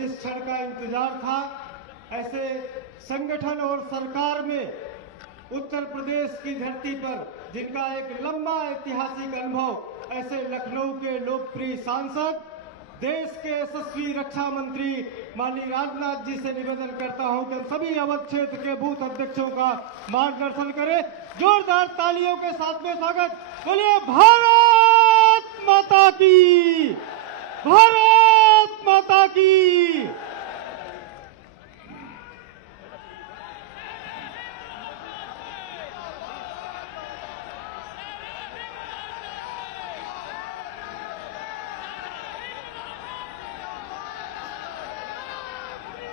जिस क्षण का इंतजार था, ऐसे संगठन और सरकार में उत्तर प्रदेश की धरती पर जिनका एक लंबा ऐतिहासिक अनुभव, ऐसे लखनऊ के लोकप्रिय सांसद, देश के यशस्वी रक्षा मंत्री माननीय राजनाथ जी से निवेदन करता हूं कि सभी अवध क्षेत्र के बूथ अध्यक्षों का मार्गदर्शन करें। जोरदार तालियों के साथ में स्वागत। बोलिए भारत माता की, भारत माता की।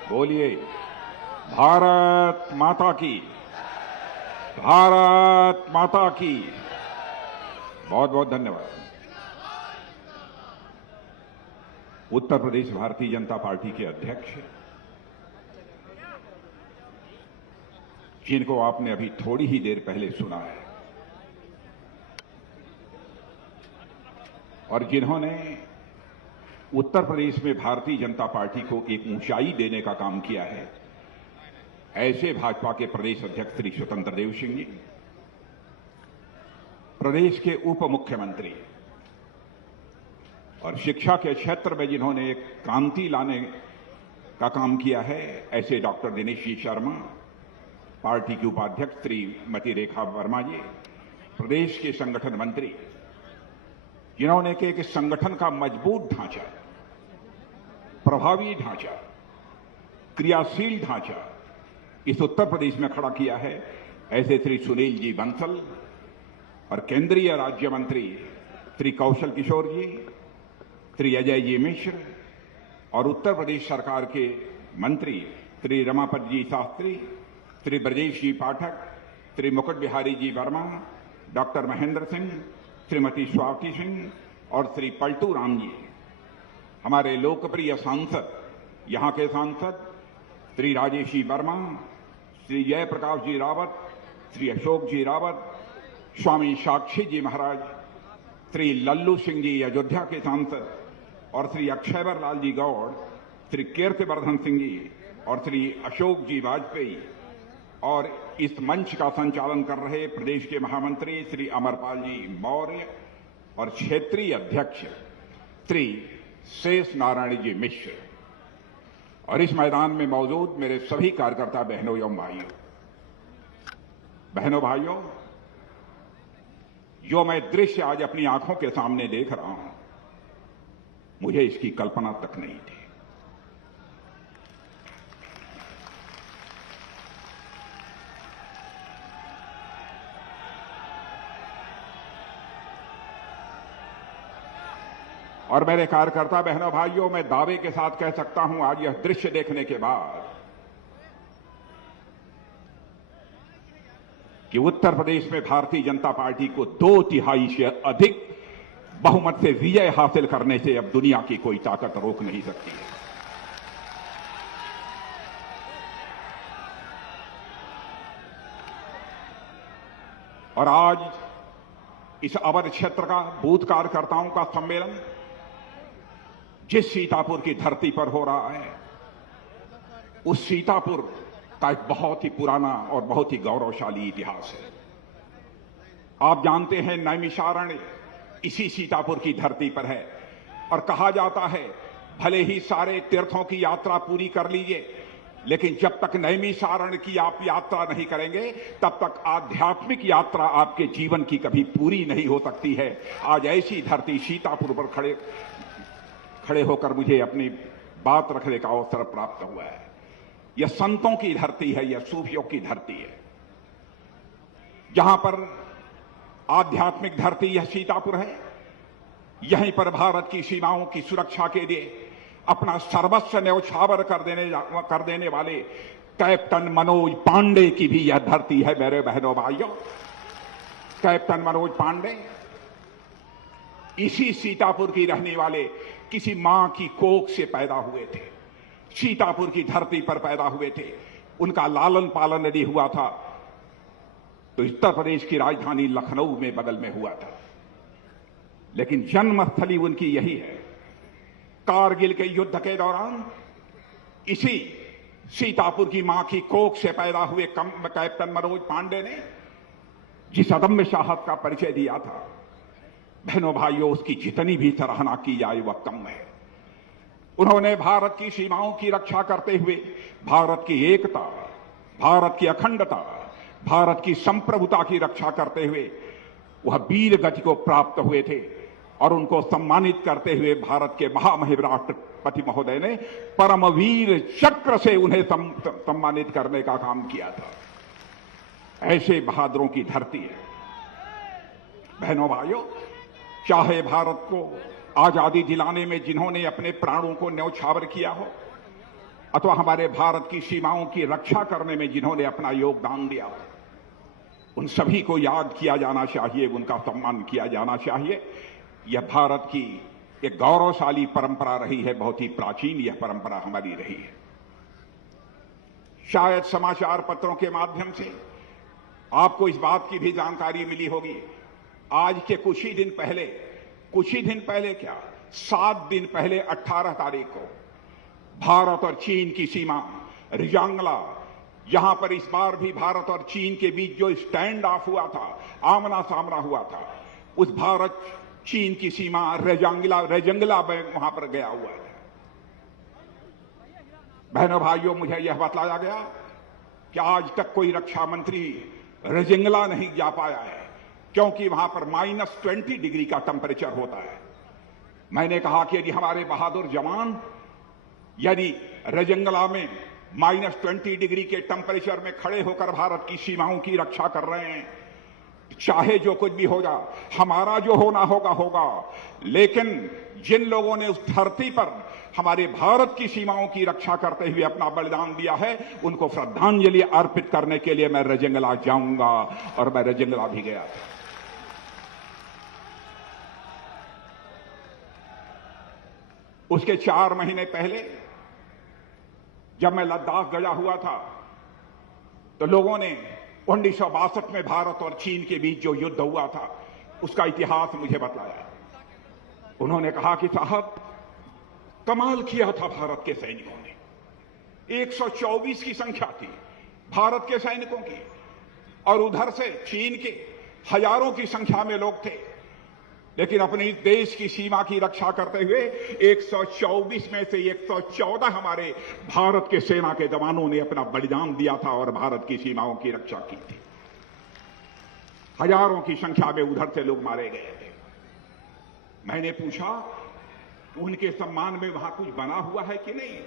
बोलिए भारत माता की, भारत माता की। बहुत बहुत धन्यवाद। उत्तर प्रदेश भारतीय जनता पार्टी के अध्यक्ष, जिनको आपने अभी थोड़ी ही देर पहले सुना है और जिन्होंने उत्तर प्रदेश में भारतीय जनता पार्टी को एक ऊंचाई देने का काम किया है, ऐसे भाजपा के प्रदेश अध्यक्ष श्री स्वतंत्र देव सिंह जी, प्रदेश के उप मुख्यमंत्री और शिक्षा के क्षेत्र में जिन्होंने एक क्रांति लाने का काम किया है, ऐसे डॉक्टर दिनेश जी शर्मा, पार्टी के उपाध्यक्ष श्रीमती रेखा वर्मा जी, प्रदेश के संगठन मंत्री, जिन्होंने एक संगठन का मजबूत ढांचा, प्रभावी ढांचा, क्रियाशील ढांचा इस उत्तर प्रदेश में खड़ा किया है, ऐसे श्री सुनील जी बंसल और केंद्रीय राज्य मंत्री श्री कौशल किशोर जी, श्री अजय जी मिश्र और उत्तर प्रदेश सरकार के मंत्री श्री रमापत जी शास्त्री, श्री ब्रजेश जी पाठक, श्री मुकुट बिहारी जी वर्मा, डॉक्टर महेंद्र सिंह, श्रीमती स्वाति सिंह और श्री पलटू राम जी, हमारे लोकप्रिय सांसद, यहां के सांसद श्री राजेश जी वर्मा, श्री जयप्रकाश जी रावत, श्री अशोक जी रावत, स्वामी साक्षी जी महाराज, श्री लल्लू सिंह जी अयोध्या के सांसद और श्री अक्षयवर लाल जी गौड़, श्री कीर्तिवर्धन सिंह जी और श्री अशोक जी वाजपेयी और इस मंच का संचालन कर रहे प्रदेश के महामंत्री श्री अमरपाल जी मौर्य और क्षेत्रीय अध्यक्ष श्री शेष नारायण जी मिश्र और इस मैदान में मौजूद मेरे सभी कार्यकर्ता बहनों एवं भाइयों, जो मैं दृश्य आज अपनी आंखों के सामने देख रहा हूं, मुझे इसकी कल्पना तक नहीं थी। और मेरे कार्यकर्ता बहनों भाइयों, मैं दावे के साथ कह सकता हूं आज यह दृश्य देखने के बाद कि उत्तर प्रदेश में भारतीय जनता पार्टी को 2/3 से अधिक बहुमत से विजय हासिल करने से अब दुनिया की कोई ताकत रोक नहीं सकती है। और आज इस अवध क्षेत्र का बूथ कार्यकर्ताओं का सम्मेलन जिस सीतापुर की धरती पर हो रहा है, उस सीतापुर का एक बहुत ही पुराना और बहुत ही गौरवशाली इतिहास है। आप जानते हैं, नैमिषारण्य इसी सीतापुर की धरती पर है और कहा जाता है भले ही सारे तीर्थों की यात्रा पूरी कर लीजिए, लेकिन जब तक नैमिषारण्य की आप यात्रा नहीं करेंगे तब तक आध्यात्मिक यात्रा आपके जीवन की कभी पूरी नहीं हो सकती है। आज ऐसी धरती सीतापुर पर खड़े होकर मुझे अपनी बात रखने का अवसर प्राप्त हुआ है। यह संतों की धरती है, यह सूफियों की धरती है, जहां पर आध्यात्मिक धरती यह सीतापुर है। यहीं पर भारत की सीमाओं की सुरक्षा के लिए अपना सर्वस्व न्यौछावर कर देने वाले कैप्टन मनोज पांडे की भी यह धरती है। मेरे बहनों भाइयों, कैप्टन मनोज पांडे इसी सीतापुर की रहने वाले किसी मां की कोख से पैदा हुए थे, सीतापुर की धरती पर पैदा हुए थे। उनका लालन पालन यदि हुआ था तो उत्तर प्रदेश की राजधानी लखनऊ में बगल में हुआ था, लेकिन जन्मस्थली उनकी यही है। कारगिल के युद्ध के दौरान इसी सीतापुर की मां की कोख से पैदा हुए कैप्टन मनोज पांडे ने जिस अदम्य साहस का परिचय दिया था, बहनों भाइयों, उसकी जितनी भी सराहना की जाए वह कम है। उन्होंने भारत की सीमाओं की रक्षा करते हुए भारत की एकता, भारत की अखंडता, भारत की संप्रभुता की रक्षा करते हुए वह वीर गति को प्राप्त हुए थे और उनको सम्मानित करते हुए भारत के महामहिम राष्ट्रपति महोदय ने परमवीर चक्र से उन्हें सम्मानित करने का काम किया था। ऐसे बहादुरों की धरती है। बहनों भाइयों, चाहे भारत को आजादी दिलाने में जिन्होंने अपने प्राणों को न्यौछावर किया हो, अथवा हमारे भारत की सीमाओं की रक्षा करने में जिन्होंने अपना योगदान दिया हो, उन सभी को याद किया जाना चाहिए, उनका सम्मान किया जाना चाहिए। यह भारत की एक गौरवशाली परंपरा रही है, बहुत ही प्राचीन यह परंपरा हमारी रही है। शायद समाचार पत्रों के माध्यम से आपको इस बात की भी जानकारी मिली होगी, आज के कुछ ही दिन पहले क्या 7 दिन पहले 18 तारीख को भारत और चीन की सीमा रिजांगला, यहां पर इस बार भी भारत और चीन के बीच जो स्टैंड ऑफ हुआ था, आमना सामना हुआ था, उस भारत चीन की सीमा रेजंगला में वहां पर गया हुआ है। बहनों भाइयों, मुझे यह बतलाया गया कि आज तक कोई रक्षा मंत्री रेजंगला नहीं जा पाया है, क्योंकि वहां पर -20 डिग्री का टेम्परेचर होता है। मैंने कहा कि यदि हमारे बहादुर जवान यदि रेजंगला में -20 डिग्री के टेम्परेचर में खड़े होकर भारत की सीमाओं की रक्षा कर रहे हैं, चाहे जो कुछ भी हो जा, हमारा जो होना होगा, लेकिन जिन लोगों ने उस धरती पर हमारे भारत की सीमाओं की रक्षा करते हुए अपना बलिदान दिया है, उनको श्रद्धांजलि अर्पित करने के लिए मैं रेजंगला जाऊंगा, और मैं रेजंगला भी गया था। उसके 4 महीने पहले जब मैं लद्दाख गया हुआ था, तो लोगों ने 1962 में भारत और चीन के बीच जो युद्ध हुआ था उसका इतिहास मुझे बतलाया। उन्होंने कहा कि साहब, कमाल किया था भारत के सैनिकों ने। 124 की संख्या थी भारत के सैनिकों की, और उधर से चीन के हजारों की संख्या में लोग थे, लेकिन अपने देश की सीमा की रक्षा करते हुए 124 में से 114 हमारे भारत के सेना के जवानों ने अपना बलिदान दिया था और भारत की सीमाओं की रक्षा की थी। हजारों की संख्या में उधर से लोग मारे गए थे। मैंने पूछा उनके सम्मान में वहां कुछ बना हुआ है कि नहीं।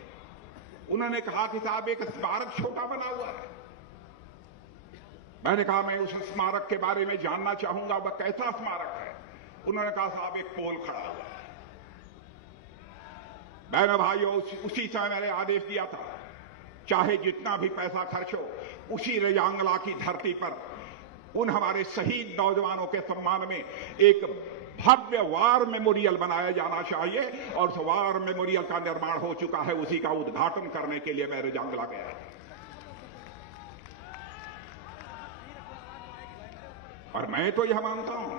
उन्होंने कहा कि साहब, एक स्मारक छोटा बना हुआ है। मैंने कहा मैं उस स्मारक के बारे में जानना चाहूंगा, वह कैसा स्मारक है। उन्होंने कहा साहब, एक पोल खड़ा हुआ है। बहनों भाइयों, उसी समय मैंने आदेश दिया था, चाहे जितना भी पैसा खर्च हो, उसी रेजांगला की धरती पर उन हमारे शहीद नौजवानों के सम्मान में एक भव्य वार मेमोरियल बनाया जाना चाहिए, और उस वार मेमोरियल का निर्माण हो चुका है। उसी का उद्घाटन करने के लिए मैं रेजांगला गया था। और मैं तो यह मानता हूं,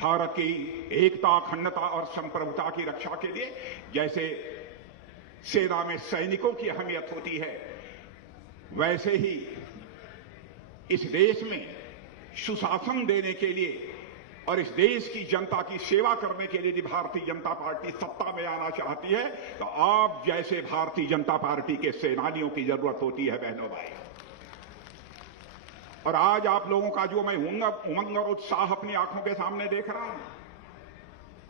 भारत की एकता, अखंडता और संप्रभुता की रक्षा के लिए जैसे सेना में सैनिकों की अहमियत होती है, वैसे ही इस देश में सुशासन देने के लिए और इस देश की जनता की सेवा करने के लिए यदि भारतीय जनता पार्टी सत्ता में आना चाहती है, तो आप जैसे भारतीय जनता पार्टी के सेनानियों की जरूरत होती है। बहनों भाई, और आज आप लोगों का जो मैं उमंग और उत्साह अपनी आंखों के सामने देख रहा हूं,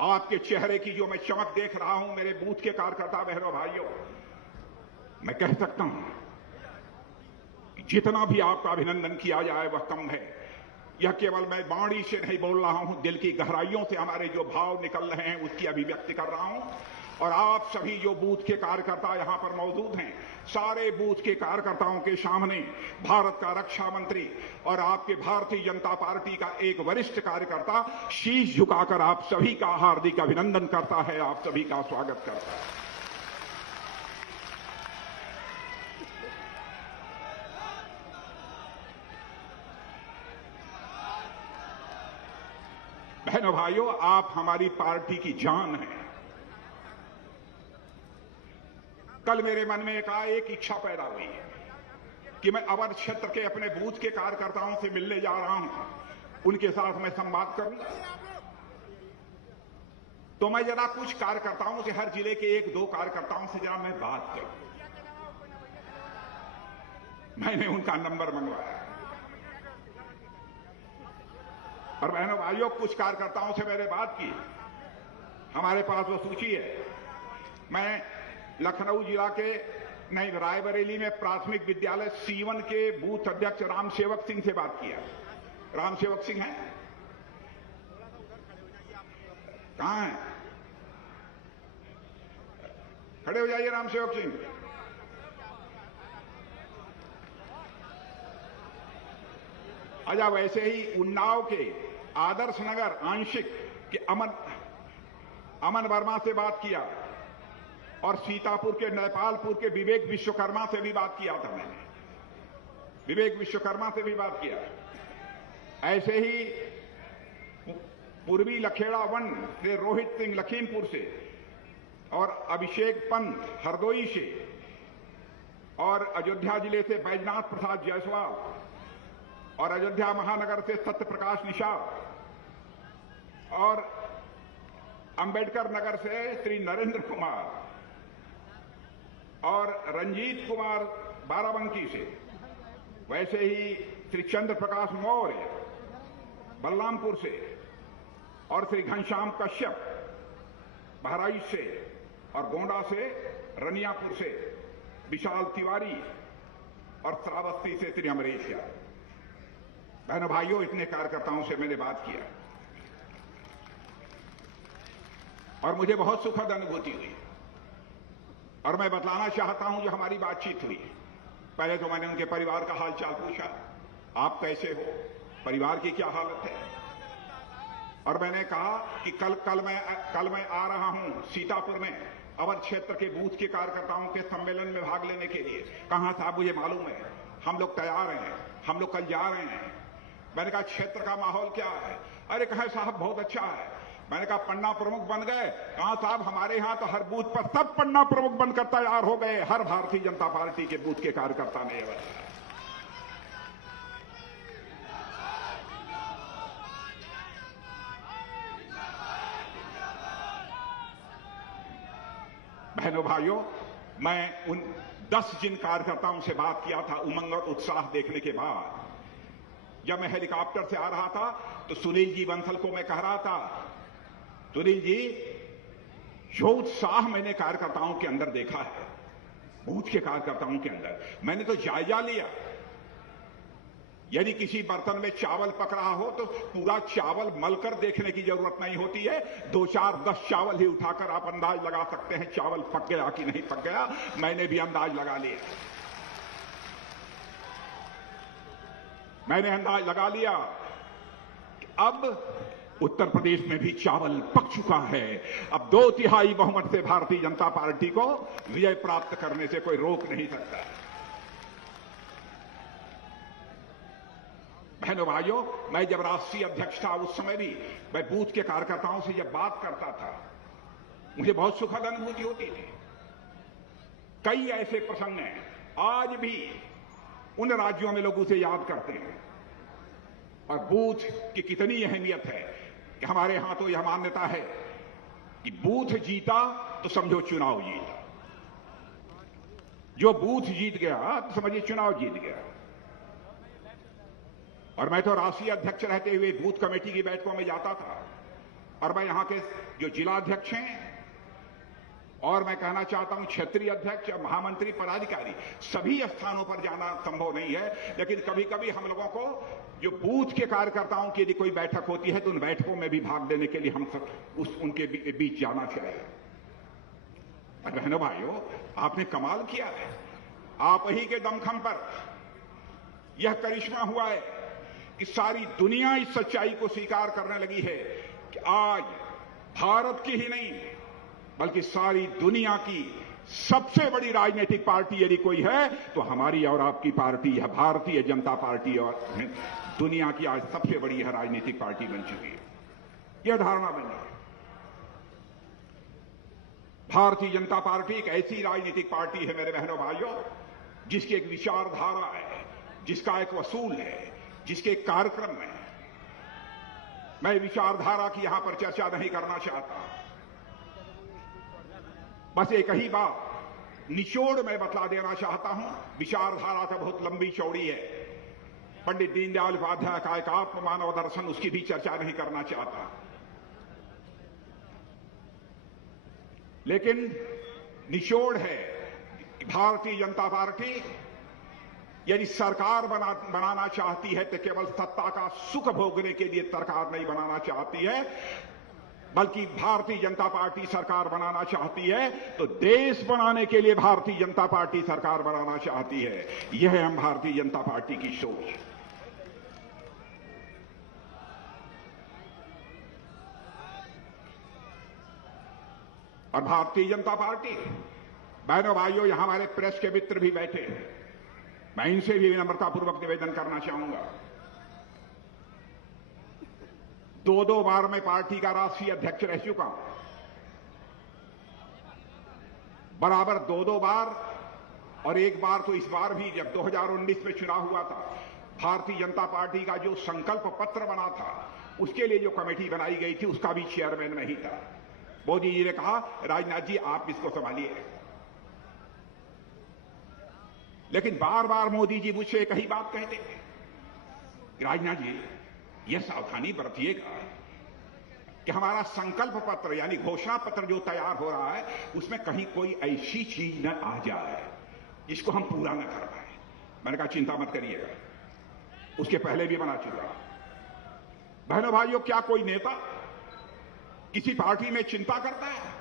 आपके चेहरे की जो मैं चमक देख रहा हूं, मेरे बूथ के कार्यकर्ता बहनों भाइयों, मैं कह सकता हूं जितना भी आपका अभिनंदन किया जाए वह कम है। यह केवल मैं वाणी से नहीं बोल रहा हूं, दिल की गहराइयों से हमारे जो भाव निकल रहे हैं उसकी अभिव्यक्ति कर रहा हूं। और आप सभी जो बूथ के कार्यकर्ता यहां पर मौजूद हैं, सारे बूथ के कार्यकर्ताओं के सामने भारत का रक्षा मंत्री और आपके भारतीय जनता पार्टी का एक वरिष्ठ कार्यकर्ता शीश झुकाकर आप सभी का हार्दिक अभिनंदन करता है, आप सभी का स्वागत करता है। बहनों भाइयों, आप हमारी पार्टी की जान हैं। कल मेरे मन में एक इच्छा पैदा हुई कि मैं अवध क्षेत्र के अपने बूथ के कार्यकर्ताओं से मिलने जा रहा हूं, उनके साथ मैं संवाद करूं। तो मैं जरा कुछ कार्यकर्ताओं से, हर जिले के 1-2 कार्यकर्ताओं से जरा मैं बात करूं। मैंने उनका नंबर मंगवाया और बहनों भाइयों, कुछ कार्यकर्ताओं से मैंने बात की। हमारे पास वो सूची है। मैं लखनऊ जिला के रायबरेली में प्राथमिक विद्यालय C1 के बूथ अध्यक्ष राम सेवक सिंह से बात किया। राम सेवक सिंह हैं? कहां हैं? खड़े हो जाइए राम सेवक सिंह। अच्छा, वैसे ही उन्नाव के आदर्श नगर आंशिक के अमन वर्मा से बात किया और सीतापुर के नेपालपुर के विवेक विश्वकर्मा से भी बात किया था मैंने। विवेक विश्वकर्मा से भी बात किया। ऐसे ही पूर्वी लखेड़ा वन से रोहित सिंह लखीमपुर से और अभिषेक पंत हरदोई से और अयोध्या जिले से बैजनाथ प्रसाद जायसवाल और अयोध्या महानगर से सत्य प्रकाश निषाद और अंबेडकर नगर से श्री नरेंद्र कुमार और रंजीत कुमार बाराबंकी से, वैसे ही श्री चंद्र प्रकाश मौर्य बलरामपुर से और श्री घनश्याम कश्यप बहराइच से और गोंडा से, रनियापुर से विशाल तिवारी और श्रावस्ती से श्री अमरीश यादव। बहनों भाइयों, इतने कार्यकर्ताओं से मैंने बात किया और मुझे बहुत सुखद अनुभूति हुई और मैं बतलाना चाहता हूं जो हमारी बातचीत हुई। पहले तो मैंने उनके परिवार का हालचाल पूछा, आप कैसे हो, परिवार की क्या हालत है। और मैंने कहा कि कल मैं आ रहा हूं सीतापुर में अवध क्षेत्र के बूथ के कार्यकर्ताओं के सम्मेलन में भाग लेने के लिए। कहां साहब, मुझे मालूम है, हम लोग तैयार हैं, हम लोग कल जा रहे हैं। मैंने कहा क्षेत्र का माहौल क्या है? अरे कहा साहब बहुत अच्छा है। मैंने कहा पन्ना प्रमुख बन गए? कहा साहब हमारे यहां तो हर बूथ पर सब पन्ना प्रमुख बनकर तैयार हो गए, हर भारतीय जनता पार्टी के बूथ के कार्यकर्ता ने। बहनों भाइयों, मैं उन 10 जिन कार्यकर्ताओं से बात किया था उमंग और उत्साह देखने के बाद, जब मैं हेलीकॉप्टर से आ रहा था तो सुनील जी बंसल को मैं कह रहा था, सुनील जी जो उत्साह मैंने कार्यकर्ताओं के अंदर देखा है, बूथ के कार्यकर्ताओं के अंदर, मैंने तो जायजा लिया। यदि किसी बर्तन में चावल पक रहा हो तो पूरा चावल मलकर देखने की जरूरत नहीं होती है, 2, 4, 10 चावल ही उठाकर आप अंदाज लगा सकते हैं चावल पक गया कि नहीं पक गया। मैंने भी अंदाज लगा लिया। मैंने अंदाज लगा लिया कि अब उत्तर प्रदेश में भी चावल पक चुका है। अब 2/3 बहुमत से भारतीय जनता पार्टी को विजय प्राप्त करने से कोई रोक नहीं सकता। बहनों भाइयों, मैं जब राष्ट्रीय अध्यक्ष था उस समय भी मैं बूथ के कार्यकर्ताओं से जब बात करता था, मुझे बहुत सुखद अनुभूति होती थी। कई ऐसे प्रसंग हैं आज भी उन राज्यों में लोग उसे याद करते हैं और बूथ की कितनी अहमियत है कि हमारे यहां तो यह मान्यता है कि बूथ जीता तो समझो चुनाव जीता। जो बूथ जीत गया तो समझिए चुनाव जीत गया। और मैं तो राष्ट्रीय अध्यक्ष रहते हुए बूथ कमेटी की बैठकों में जाता था और मैं यहां के जो जिला अध्यक्ष हैं और मैं कहना चाहता हूं क्षेत्रीय अध्यक्ष या महामंत्री पदाधिकारी, सभी स्थानों पर जाना संभव नहीं है, लेकिन कभी कभी हम लोगों को जो बूथ के कार्यकर्ताओं की यदि कोई बैठक होती है तो उन बैठकों में भी भाग लेने के लिए हम सब उनके बीच जाना चाहिए। और बहनों भाइयों, आपने कमाल किया है। आप ही के दमखम पर यह करिश्मा हुआ है कि सारी दुनिया इस सच्चाई को स्वीकार करने लगी है कि आज भारत की ही नहीं बल्कि सारी दुनिया की सबसे बड़ी राजनीतिक पार्टी यदि कोई है तो हमारी और आपकी पार्टी है, भारतीय जनता पार्टी, और दुनिया की आज सबसे बड़ी यह राजनीतिक पार्टी बन चुकी है। यह धारणा बन गई। भारतीय जनता पार्टी एक ऐसी राजनीतिक पार्टी है मेरे बहनों भाइयों, जिसकी एक विचारधारा है, जिसका एक वसूल है, जिसके एक कार्यक्रम है। मैं विचारधारा की यहां पर चर्चा नहीं करना चाहता, बस एक ही बात निचोड़ मैं बतला देना चाहता हूं। विचारधारा तो बहुत लंबी चौड़ी है। पंडित दीनदयाल उपाध्याय का एक आत्म मानव दर्शन, उसकी भी चर्चा नहीं करना चाहता, लेकिन निचोड़ है भारतीय जनता पार्टी यदि सरकार बनाना चाहती है तो केवल सत्ता का सुख भोगने के लिए सरकार नहीं बनाना चाहती है, बल्कि भारतीय जनता पार्टी सरकार बनाना चाहती है तो देश बनाने के लिए भारतीय जनता पार्टी सरकार बनाना चाहती है। यह है हम भारतीय जनता पार्टी की सोच। और भारतीय जनता पार्टी, बहनों भाइयों, यहां हमारे प्रेस के मित्र भी बैठे हैं, मैं इनसे भी विनम्रतापूर्वक निवेदन करना चाहूंगा। 2-2 बार मैं पार्टी का राष्ट्रीय अध्यक्ष रह चुका हूं, बराबर 2-2 बार, और एक बार तो इस बार भी जब 2019 में चुनाव हुआ था, भारतीय जनता पार्टी का जो संकल्प पत्र बना था उसके लिए जो कमेटी बनाई गई थी उसका भी चेयरमैन मैं ही था। मोदी जी ने कहा, राजनाथ जी आप इसको संभालिए, लेकिन बार बार मोदी जी मुझसे एक ही बात कहते हैं, राजनाथ जी यह सावधानी बरतिएगा कि हमारा संकल्प पत्र यानी घोषणा पत्र जो तैयार हो रहा है उसमें कहीं कोई ऐसी चीज न आ जाए जिसको हम पूरा न कर पाए। मैंने कहा चिंता मत करिएगा, उसके पहले भी बना चुका। बहनों भाइयों, क्या कोई नेता किसी पार्टी में चिंता करता है?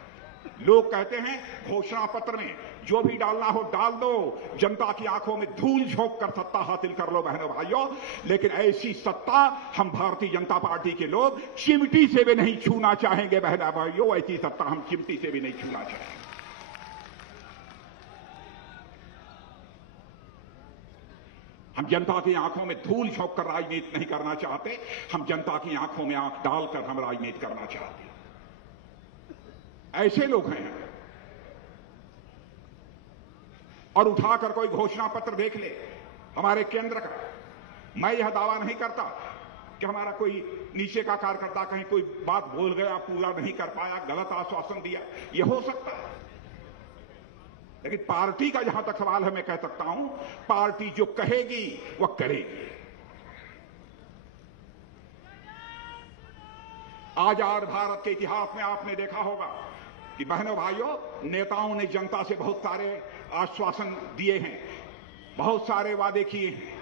लोग कहते हैं घोषणा पत्र में जो भी डालना हो डाल दो, जनता की आंखों में धूल झोंक कर सत्ता हासिल कर लो। बहनों भाइयों, लेकिन ऐसी सत्ता हम भारतीय जनता पार्टी के लोग चिमटी से भी नहीं छूना चाहेंगे। बहनों भाइयों, ऐसी सत्ता हम चिमटी से भी नहीं छूना चाहेंगे। हम जनता की आंखों में धूल झोंक कर राजनीति नहीं करना चाहते, हम जनता की आंखों में आंख डालकर हम राजनीति करना चाहते हैं। ऐसे लोग हैं, और उठाकर कोई घोषणा पत्र देख ले हमारे केंद्र का, मैं यह दावा नहीं करता कि हमारा कोई नीचे का कार्यकर्ता कहीं कोई बात बोल गया, पूरा नहीं कर पाया, गलत आश्वासन दिया, यह हो सकता है, लेकिन पार्टी का जहां तक सवाल है मैं कह सकता हूं, पार्टी जो कहेगी वह करेगी। आजाद भारत के इतिहास में आपने देखा होगा कि बहनों भाइयों, नेताओं ने जनता से बहुत सारे आश्वासन दिए हैं, बहुत सारे वादे किए हैं,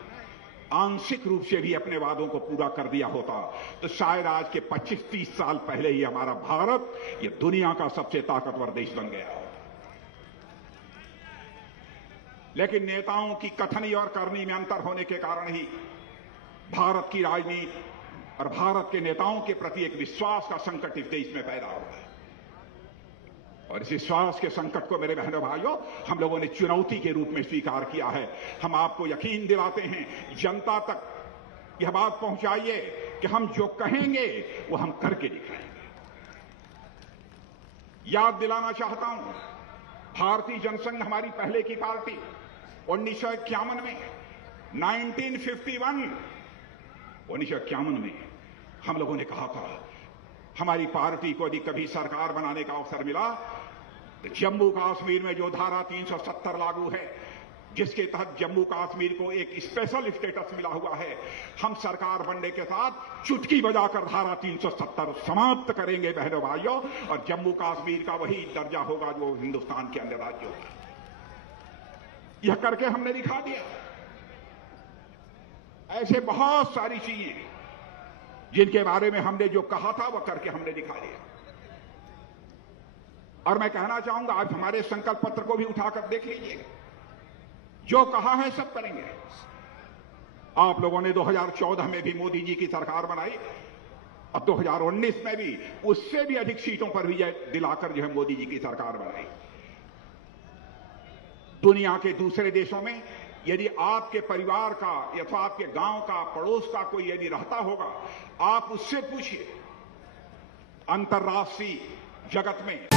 आंशिक रूप से भी अपने वादों को पूरा कर दिया होता तो शायद आज के 25-30 साल पहले ही हमारा भारत ये दुनिया का सबसे ताकतवर देश बन गया होता। लेकिन नेताओं की कथनी और करनी में अंतर होने के कारण ही भारत की राजनीति और भारत के नेताओं के प्रति एक विश्वास का संकट इस देश में पैदा हुआ है। और इस विश्वास के संकट को मेरे बहनों भाइयों हम लोगों ने चुनौती के रूप में स्वीकार किया है। हम आपको यकीन दिलाते हैं, जनता तक यह बात पहुंचाइए कि हम जो कहेंगे वो हम करके दिखाएंगे। याद दिलाना चाहता हूं, भारतीय जनसंघ हमारी पहले की पार्टी 1951 में 1951 में हम लोगों ने कहा था हमारी पार्टी को यदि कभी सरकार बनाने का अवसर मिला तो जम्मू कश्मीर में जो धारा 370 लागू है, जिसके तहत जम्मू कश्मीर को एक स्पेशल स्टेटस मिला हुआ है, हम सरकार बनने के साथ चुटकी बजाकर धारा 370 समाप्त करेंगे बहनों भाइयों, और जम्मू कश्मीर का वही दर्जा होगा जो हिंदुस्तान के अन्य राज्यों का। यह करके हमने दिखा दिया। ऐसे बहुत सारी चीजें जिनके बारे में हमने जो कहा था वह करके हमने दिखा दिया। और मैं कहना चाहूंगा, आज हमारे संकल्प पत्र को भी उठाकर देख लीजिएगा, जो कहा है सब करेंगे। आप लोगों ने 2014 में भी मोदी जी की सरकार बनाई और 2019 में भी उससे भी अधिक सीटों पर विजय दिलाकर जो है मोदी जी की सरकार बनाई। दुनिया के दूसरे देशों में यदि आपके परिवार का या आपके गांव का, पड़ोस का कोई यदि रहता होगा, आप उससे पूछिए, अंतर्राष्ट्रीय जगत में